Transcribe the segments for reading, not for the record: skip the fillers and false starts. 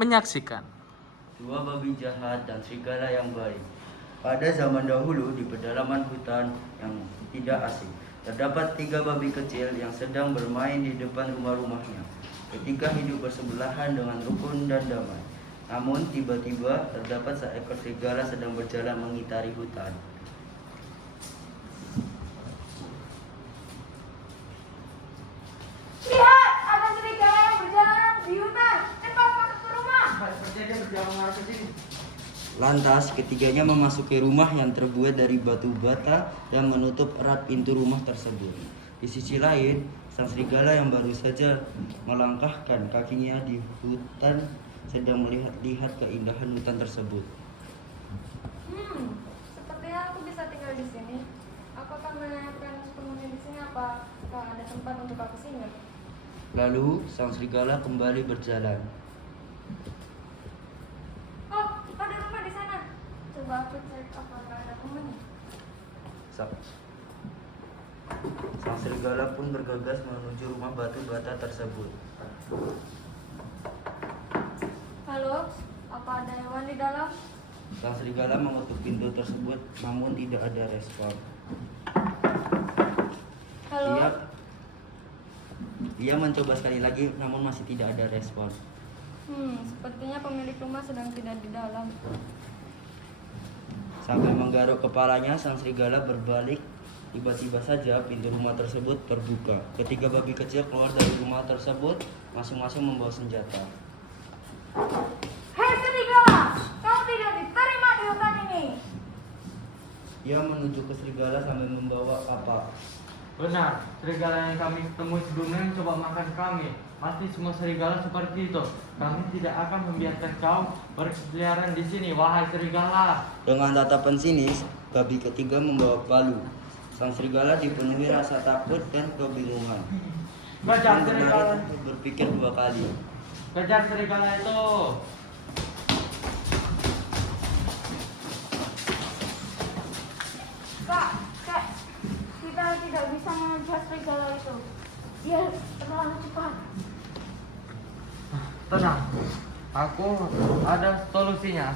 menyaksikan. Dua babi jahat dan serigala yang baik. Pada zaman dahulu di pedalaman hutan yang tidak asing, terdapat 3 babi kecil yang sedang bermain di depan rumah-rumahnya. Ketika hidup bersebelahan dengan rukun dan damai. Namun tiba-tiba terdapat seekor serigala sedang berjalan mengitari hutan. Lihat, ada serigala yang berjalan di hutan. Cepat masuk ke rumah. Sepertinya dia berjalan mengarah ke sini. Lantas ketiganya memasuki rumah yang terbuat dari batu bata yang menutup erat pintu rumah tersebut. Di sisi lain, sang serigala yang baru saja melangkahkan kakinya di hutan sedang melihat-lihat keindahan hutan tersebut. Sepertinya aku bisa tinggal di sini. Aku akan menanyakan penghuni di sini apakah ada tempat untuk aku singgah. Lalu sang serigala kembali berjalan. Oh, ada rumah di sana. Coba aku cek apakah ada penghuni. Sang serigala pun bergegas menuju rumah batu bata tersebut. Halo, apa ada hewan di dalam? Sang serigala mengetuk pintu tersebut namun tidak ada respon. Halo. Ia mencoba sekali lagi namun masih tidak ada respon. Sepertinya pemilik rumah sedang tidak di dalam. Sambil menggaruk kepalanya, sang serigala berbalik. Tiba-tiba saja pintu rumah tersebut terbuka. Ketiga babi kecil keluar dari rumah tersebut, masing-masing membawa senjata. Hei serigala, kau tidak diterima di hutan ini. Ia menuju ke serigala sambil membawa apa? Benar, serigala yang kami temui sebelumnya mencoba makan kami. Pasti semua serigala seperti itu. Kami tidak akan membiarkan kau berkeliaran di sini, wahai serigala. Dengan tatapan sinis, babi ketiga membawa palu. Sang serigala dipenuhi rasa takut dan kebingungan. Kejar Dia serigala. berpikir 2 kali. Kejar serigala itu. Kak, kita tidak bisa mengejar serigala itu. Dia terlalu cepat. Tenang, aku ada solusinya.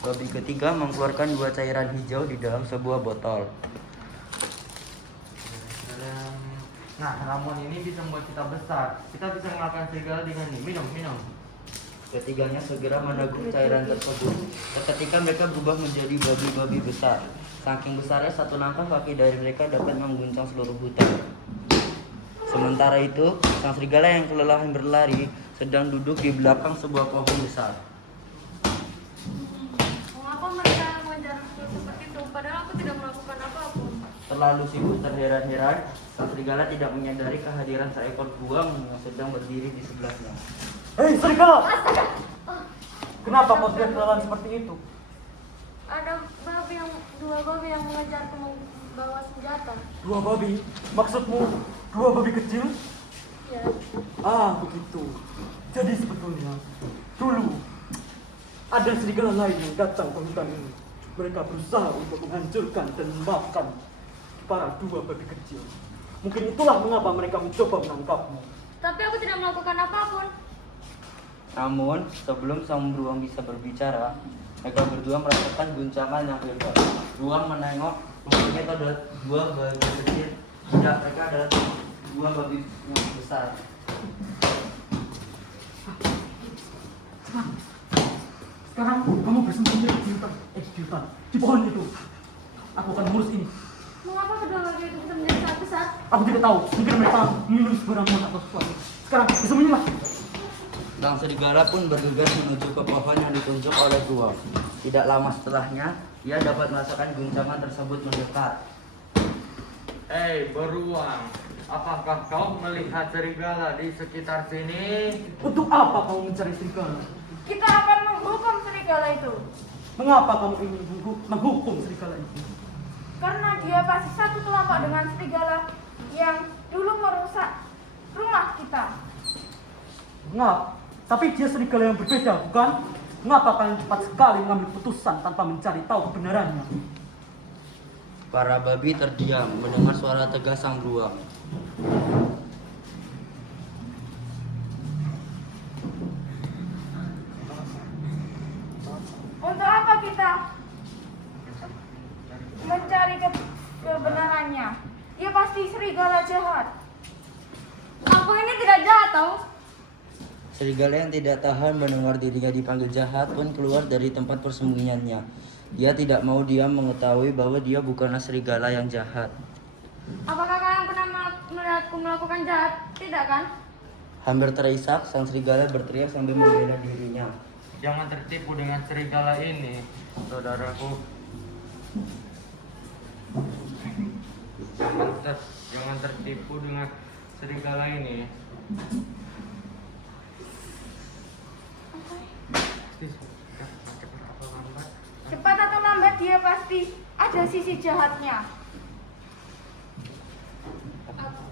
Babi ketiga mengeluarkan 2 cairan hijau di dalam sebuah botol. Nah, ramuan ini bisa membuat kita besar. Kita bisa mengalahkan serigala dengan ini. Minum. Ketiganya segera meneguk cairan tersebut. Seketika mereka berubah menjadi babi-babi besar. Saking besarnya satu langkah kaki dari mereka dapat mengguncang seluruh hutan. Sementara itu, sang serigala yang kelelahan berlari sedang duduk di belakang sebuah pohon besar. Mengapa mereka mengejar seperti itu? Padahal aku tidak melakukan apapun. Terlalu sibuk terheran-heran, sang serigala tidak menyadari kehadiran seekor buang yang sedang berdiri di sebelahnya. Hei serigala! Kenapa kau tidak kelelahan seperti itu? Ada dua babi yang mengejarku membawa senjata. 2 babi? Maksudmu 2 babi kecil? Ya. Begitu. Jadi sebetulnya dulu ada serigala lain yang datang ke hutan ini. Mereka berusaha untuk menghancurkan dan memakan para 2 babi kecil. Mungkin itulah mengapa mereka mencoba menangkapmu. Tapi aku tidak melakukan apapun. Namun, sebelum sang beruang bisa berbicara, mereka berdua merasakan guncangan yang hebat. Beruang menengok, rupanya itu adalah 2 babi kecil. Tidak, mereka adalah 2 babi yang besar. Sekarang kamu bersembunyi di hutan, di pohon itu. Aku akan mengurus ini. Mengapa kedua babi itu bisa menjadi sangat besar? Aku tidak tahu, mungkin mereka minum sebarang atau sesuatu. Sekarang bersembunyilah. Sang serigala pun bergegas menuju ke pohon yang ditunjuk oleh beruang. Tidak lama setelahnya, ia dapat merasakan guncangan tersebut mendekat. Hei beruang, apakah kau melihat serigala di sekitar sini? Untuk apa kamu mencari serigala? Kita akan menghukum serigala itu. Mengapa kamu ingin menghukum serigala itu? Karena dia pasti satu kelompok dengan serigala yang dulu merusak rumah kita. Ngap, tapi dia serigala yang berbeda, bukan? Mengapa kalian cepat sekali mengambil putusan tanpa mencari tahu kebenarannya? Para babi terdiam mendengar suara tegas sang beruang. kita mencari kebenarannya. Dia pasti serigala jahat. Aku ini tidak jahat tau. Serigala yang tidak tahan mendengar dirinya dipanggil jahat pun keluar dari tempat persembunyiannya. Dia tidak mau diam mengetahui bahwa dia bukanlah serigala yang jahat. Apakah kalian pernah melihatku melakukan jahat? Tidak kan? Hampir terisak, sang serigala berteriak sambil membela dirinya. Jangan tertipu dengan serigala ini, saudaraku. Jangan tertipu dengan serigala ini. Cepat atau lambat dia pasti ada sisi jahatnya.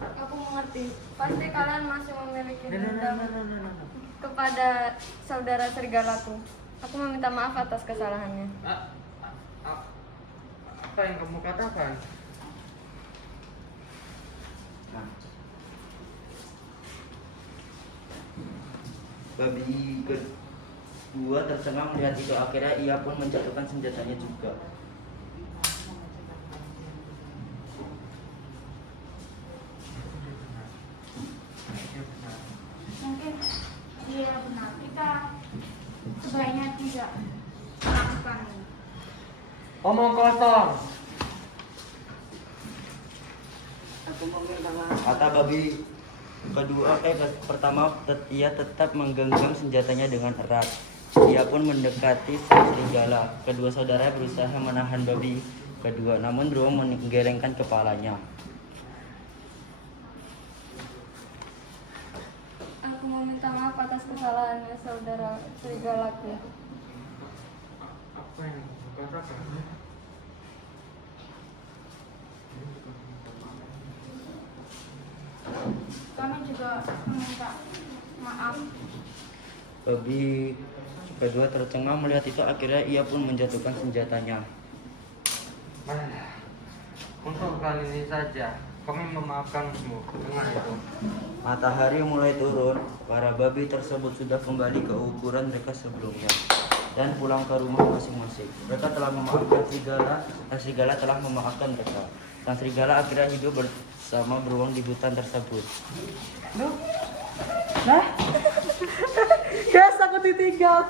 Aku mengerti. Pasti kalian masih memiliki dendam kepada saudara serigalaku. Aku meminta maaf atas kesalahannya. Apa yang kamu katakan? Babi kedua tercengang melihat itu. Akhirnya ia pun menjatuhkan senjatanya juga. Mungkin dia benar. Kita sebaiknya tidak melakukan ini. Omong kosong. Kata babi kedua, pertama ia tetap menggenggam senjatanya dengan erat. Ia pun mendekati sang serigala. Kedua saudara berusaha menahan babi kedua, namun beruang menggelengkan kepalanya. Aku meminta maaf atas kesalahannya saudara serigalaku. Apa yang kamu katakan? Kami juga meminta maaf. Babi kedua tercengang melihat itu. Akhirnya ia pun menjatuhkan senjatanya. Untuk kali ini saja, kami memaafkanmu dengan itu. Matahari mulai turun. Para babi tersebut sudah kembali ke ukuran mereka sebelumnya dan pulang ke rumah masing-masing. Mereka telah memaafkan serigala dan serigala telah memaafkan mereka. Sang serigala akhirnya hidup bersama beruang di hutan tersebut. Nah, guys, aku ditinggal.